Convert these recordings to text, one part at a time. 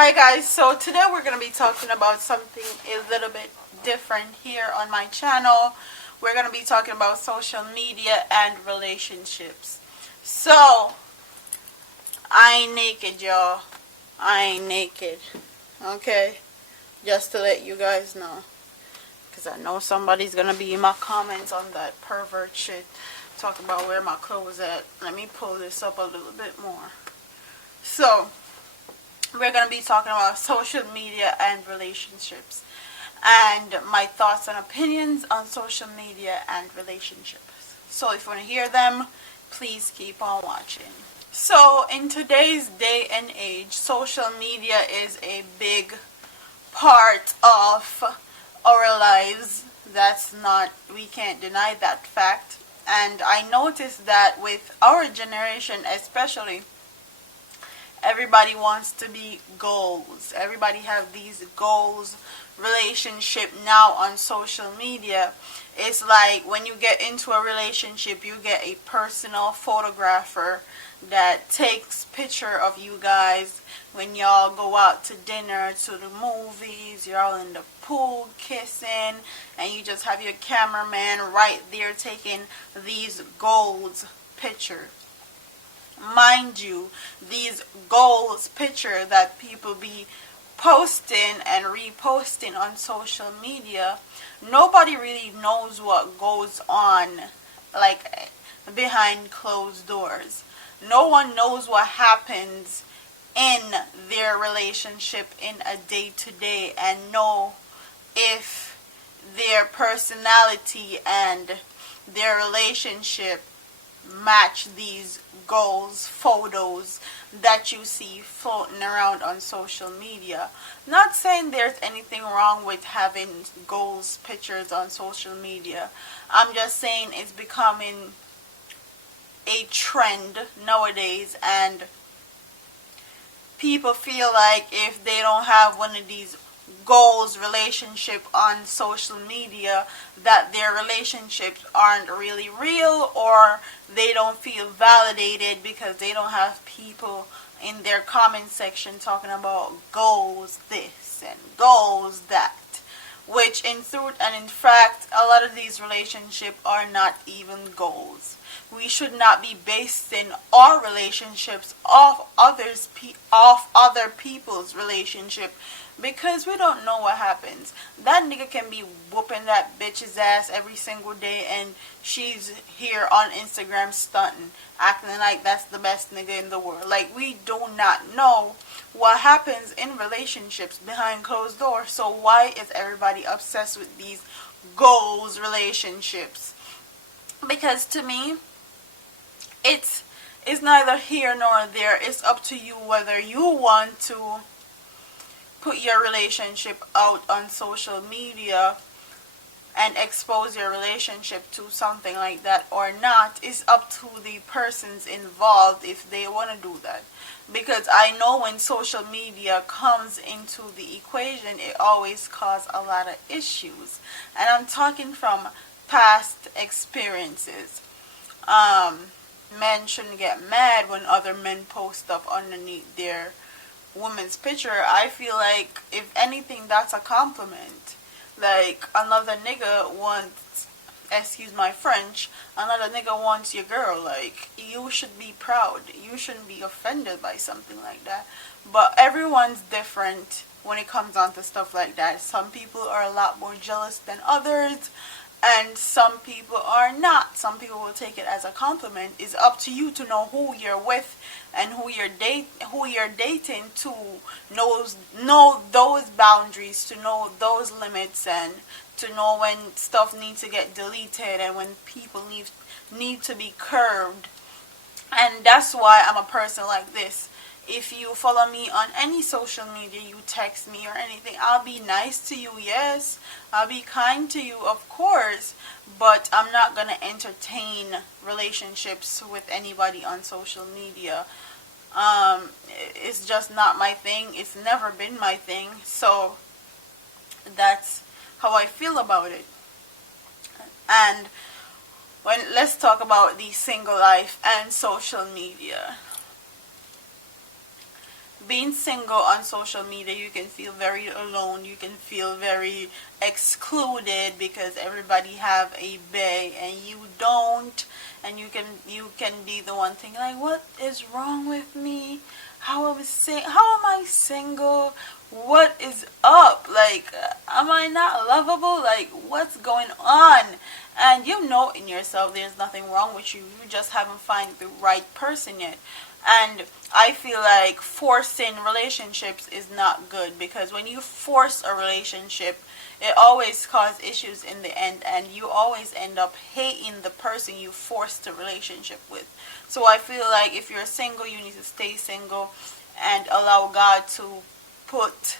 Hi guys, so today we're going to be talking about something a little bit different here on my channel. We're going to be talking about social media and relationships. So, I ain't naked, y'all. I ain't naked. Okay? Just to let you guys know. Because I know somebody's going to be in my comments on that pervert shit. Talking about where my clothes at. Let me pull this up a little bit more. So, we're going to be talking about social media and relationships and my thoughts and opinions on social media and relationships. So if you want to hear them, please keep on watching. So in today's day and age, social media is a big part of our lives. We can't deny that fact. And I noticed that with our generation especially, everybody wants to be goals. Everybody have these goals relationship now on social media. It's like when you get into a relationship, you get a personal photographer that takes picture of you guys when y'all go out to dinner, to the movies, you're all in the pool kissing, and you just have your cameraman right there taking these goals pictures. Mind you, these goals picture that people be posting and reposting on social media, nobody really knows what goes on, like, behind closed doors. No one knows what happens in their relationship in a day-to-day and know if their personality and their relationship match these goals photos that you see floating around on social media. Not saying there's anything wrong with having goals pictures on social media. I'm just saying it's becoming a trend nowadays, and people feel like if they don't have one of these goals relationship on social media, that their relationships aren't really real, or they don't feel validated because they don't have people in their comment section talking about goals this and goals that, which in truth and in fact a lot of these relationships are not even goals. We should not be basing our relationships off other people's relationship, because we don't know what happens. That nigga can be whooping that bitch's ass every single day, and she's here on Instagram stunting, acting like that's the best nigga in the world. Like, we do not know what happens in relationships behind closed doors. So why is everybody obsessed with these goals relationships? Because to me, it's neither here nor there. It's up to you whether you want to put your relationship out on social media and expose your relationship to something like that or not. Is up to the persons involved if they want to do that. Because I know when social media comes into the equation, it always causes a lot of issues. And I'm talking from past experiences. Men shouldn't get mad when other men post stuff underneath their woman's picture. I feel like, if anything, that's a compliment. Like, another nigga wants, excuse my French, another nigga wants your girl. Like, you should be proud. You shouldn't be offended by something like that. But everyone's different when it comes on to stuff like that. Some people are a lot more jealous than others, and some people are not. Some people will take it as a compliment. It's up to you to know who you're with and who you're dating, to know those boundaries, to know those limits, and to know when stuff needs to get deleted and when people need to be curbed. And that's why I'm a person like this. If you follow me on any social media, you text me or anything, I'll be nice to you, yes. I'll be kind to you, of course. But I'm not going to entertain relationships with anybody on social media. It's just not my thing. It's never been my thing. So that's how I feel about it. And let's talk about the single life and social media. being single on social media, you can feel very alone. You can feel very excluded because everybody have a bae and you don't, and you can be the one thinking like, what is wrong with me? How am I single? What is up? Like, am I not lovable? Like, what's going on? And you know in yourself there's nothing wrong with you. You just haven't found the right person yet. And I feel like forcing relationships is not good, because when you force a relationship, it always causes issues in the end, and you always end up hating the person you forced the relationship with. So I feel like if you're single, you need to stay single and allow God to put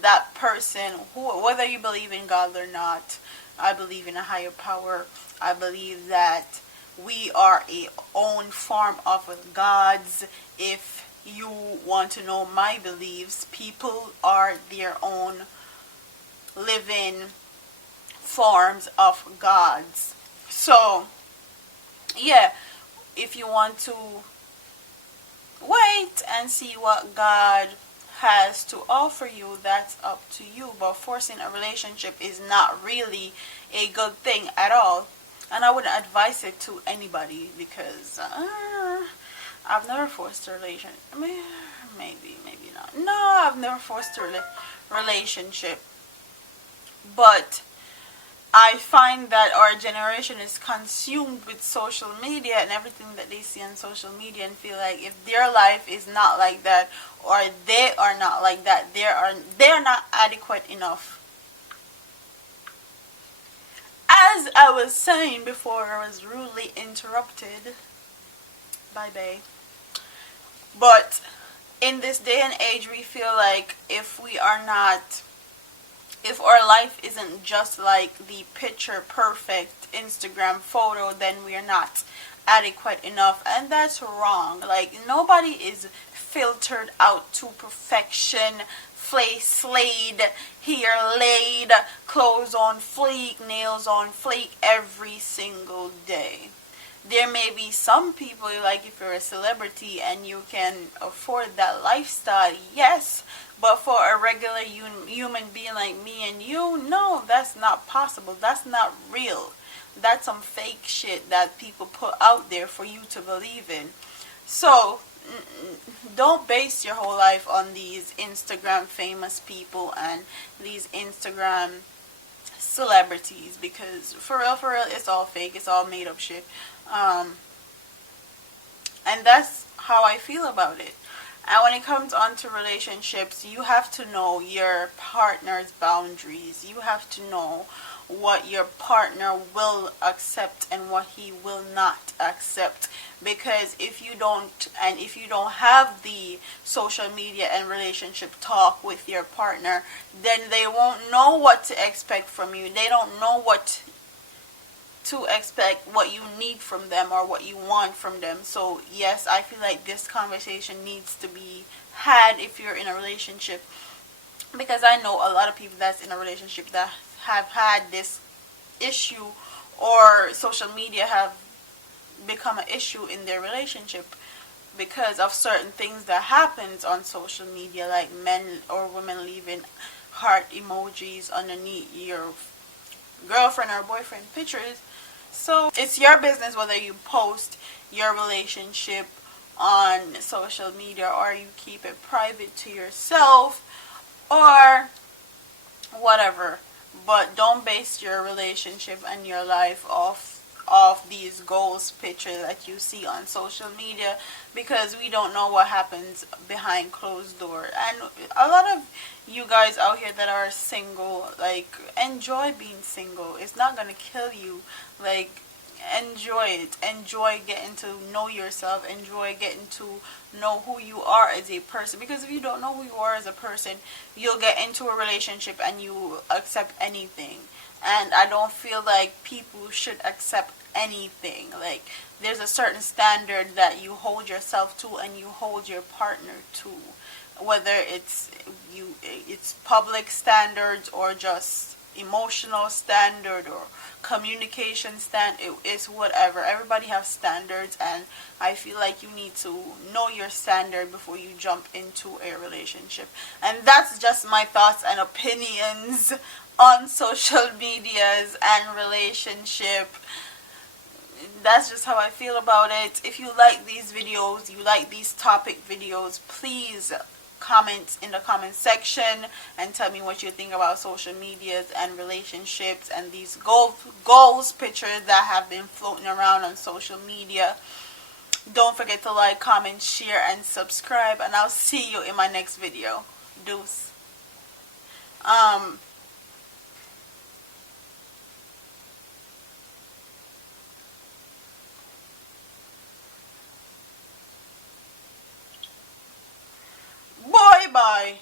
that person, who, whether you believe in God or not. I believe in a higher power. I believe that we are a own form of gods. If you want to know my beliefs, people are their own living forms of gods. So yeah, if you want to wait and see what God has to offer you, that's up to you. But forcing a relationship is not really a good thing at all. And I wouldn't advise it to anybody, because I've never forced a relationship. Maybe not. No, I've never forced a relationship. But I find that our generation is consumed with social media and everything that they see on social media, and feel like if their life is not like that, or they are not like that, they're not adequate enough. As I was saying before, I was rudely interrupted by Bay. But in this day and age, we feel like if our life isn't just like the picture perfect Instagram photo, then we are not adequate enough. And that's wrong. Like, nobody is filtered out to perfection. Face slayed, hair laid, clothes on fleek, nails on fleek every single day. There may be some people, like if you're a celebrity and you can afford that lifestyle, yes. But for a regular human being like me and you, no, that's not possible. That's not real. That's some fake shit that people put out there for you to believe in. So don't base your whole life on these Instagram famous people and these Instagram celebrities, because for real, it's all fake. It's all made up shit. And that's how I feel about it. And when it comes on to relationships, you have to know your partner's boundaries. You have to know what your partner will accept and what he will not accept. Because if you don't have the social media and relationship talk with your partner, then they won't know what to expect from you. They don't know what to expect, what you need from them or what you want from them. So yes, I feel like this conversation needs to be had if you're in a relationship, because I know a lot of people that's in a relationship that have had this issue, or social media have become an issue in their relationship because of certain things that happens on social media, like men or women leaving heart emojis underneath your girlfriend or boyfriend pictures. So it's your business whether you post your relationship on social media or you keep it private to yourself or whatever. But don't base your relationship and your life off these goals pictures that you see on social media, because we don't know what happens behind closed doors. And a lot of you guys out here that are single, like, enjoy being single. It's not gonna kill you. Like, enjoy it. Enjoy getting to know yourself. Enjoy getting to know who you are as a person, because if you don't know who you are as a person, you'll get into a relationship and you accept anything. And I don't feel like people should accept anything. Like, there's a certain standard that you hold yourself to and you hold your partner to, whether it's public standards or just emotional standard or communication standard. It's whatever. Everybody has standards, and I feel like you need to know your standard before you jump into a relationship. And that's just my thoughts and opinions on social medias and relationship. That's just how I feel about it. If you like these videos, you like these topic videos, please comment in the comment section and tell me what you think about social medias and relationships and these goals pictures that have been floating around on social media. Don't forget to like, comment, share, and subscribe, and I'll see you in my next video. Deuce. Bye bye.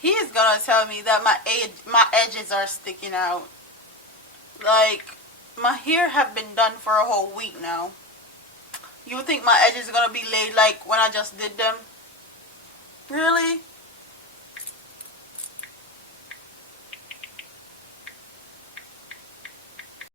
He's gonna tell me that my edges are sticking out. Like, my hair have been done for a whole week now. You think my edges are gonna be laid like when I just did them? Really?